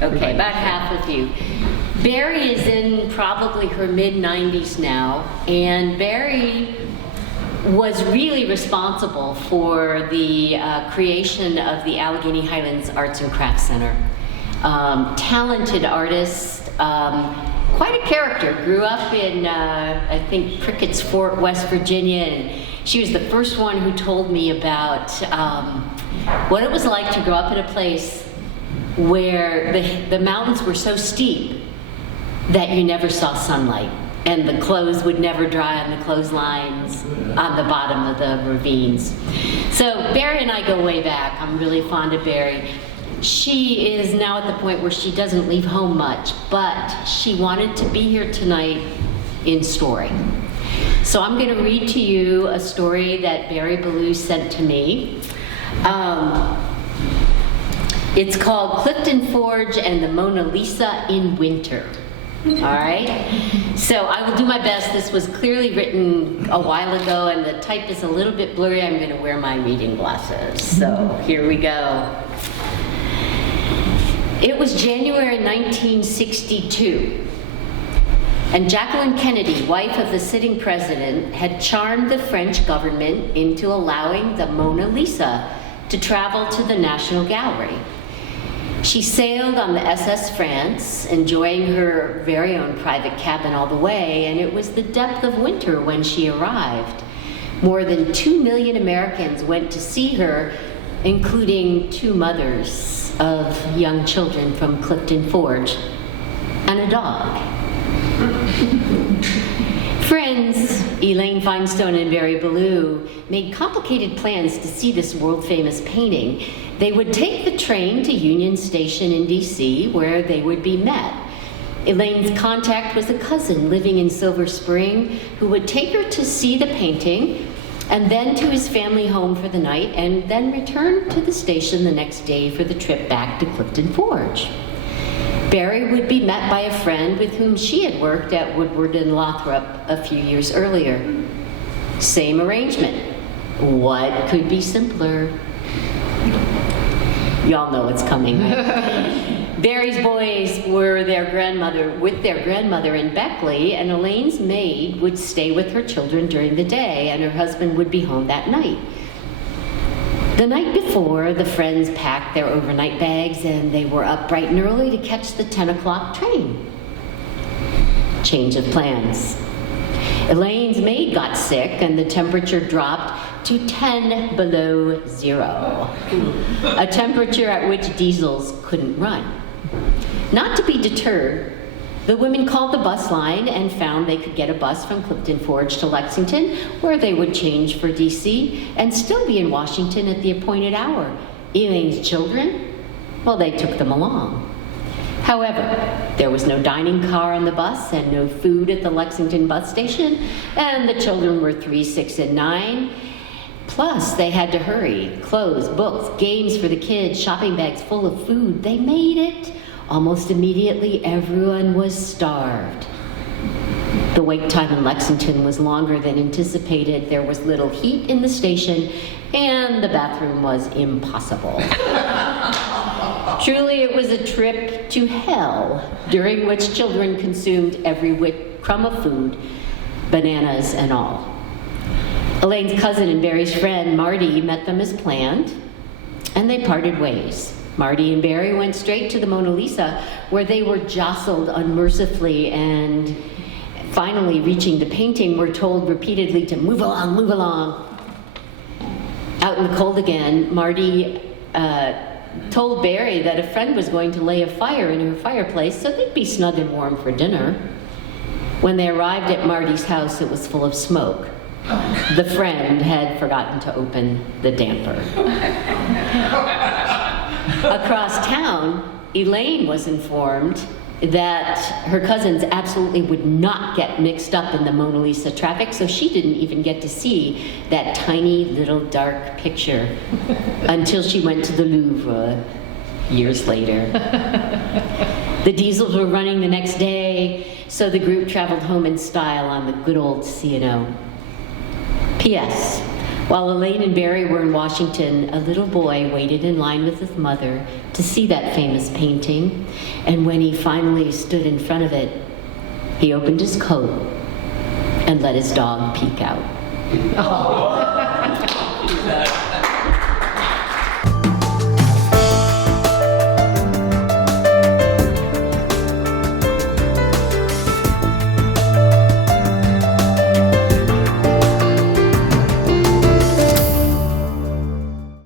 Okay, about half of you. Bari is in probably her mid-90s now, and Bari was really responsible for the creation of the Allegheny Highlands Arts and Crafts Center. Talented artist, quite a character. Grew up in, I think, Prickett's Fort, West Virginia, and she was the first one who told me about what it was like to grow up in a place where the mountains were so steep that you never saw sunlight, and the clothes would never dry on the clotheslines on the bottom of the ravines. So Bari and I go way back. I'm really fond of Bari. She is now at the point where she doesn't leave home much, but she wanted to be here tonight in story. So I'm going to read to you a story that Bari Ballou sent to me. It's called Clifton Forge and the Mona Lisa in Winter. All right? So I will do my best. This was clearly written a while ago, and the type is a little bit blurry. I'm going to wear my reading glasses. So here we go. It was January 1962, and Jacqueline Kennedy, wife of the sitting president, had charmed the French government into allowing the Mona Lisa to travel to the National Gallery. She sailed on the SS France, enjoying her very own private cabin all the way, and it was the depth of winter when she arrived. More than 2 million Americans went to see her, including 2 mothers of young children from Clifton Forge and a dog. Friends, Elaine Feinstone and Bari Ballou, made complicated plans to see this world-famous painting. They would take the train to Union Station in DC, where they would be met. Elaine's contact was a cousin living in Silver Spring who would take her to see the painting and then to his family home for the night, and then return to the station the next day for the trip back to Clifton Forge. Bari would be met by a friend with whom she had worked at Woodward and Lothrop a few years earlier. Same arrangement. What could be simpler? Y'all know what's coming, right? Bari's boys were with their grandmother in Beckley, and Elaine's maid would stay with her children during the day, and her husband would be home that night. The night before, the friends packed their overnight bags, and they were up bright and early to catch the 10 o'clock train. Change of plans. Elaine's maid got sick, and the temperature dropped to 10 below zero, a temperature at which diesels couldn't run. Not to be deterred, the women called the bus line and found they could get a bus from Clifton Forge to Lexington, where they would change for DC and still be in Washington at the appointed hour. Elaine's children, well, they took them along. However, there was no dining car on the bus and no food at the Lexington bus station, and the children were 3, 6, and 9. Plus, they had to hurry. Clothes, books, games for the kids, shopping bags full of food. They made it. Almost immediately, everyone was starved. The wait time in Lexington was longer than anticipated. There was little heat in the station, and the bathroom was impossible. Truly, it was a trip to hell, during which children consumed every crumb of food, bananas and all. Elaine's cousin and Bari's friend, Marty, met them as planned, and they parted ways. Marty and Bari went straight to the Mona Lisa, where they were jostled unmercifully, and finally, reaching the painting, were told repeatedly to move along, move along. Out in the cold again, Marty told Bari that a friend was going to lay a fire in her fireplace so they'd be snug and warm for dinner. When they arrived at Marty's house, it was full of smoke. The friend had forgotten to open the damper. Across town, Elaine was informed that her cousins absolutely would not get mixed up in the Mona Lisa traffic, so she didn't even get to see that tiny little dark picture until she went to the Louvre years later. The diesels were running the next day, so the group traveled home in style on the good old C&O. P.S. While Elaine and Barry were in Washington, a little boy waited in line with his mother to see that famous painting, and when he finally stood in front of it, he opened his coat and let his dog peek out.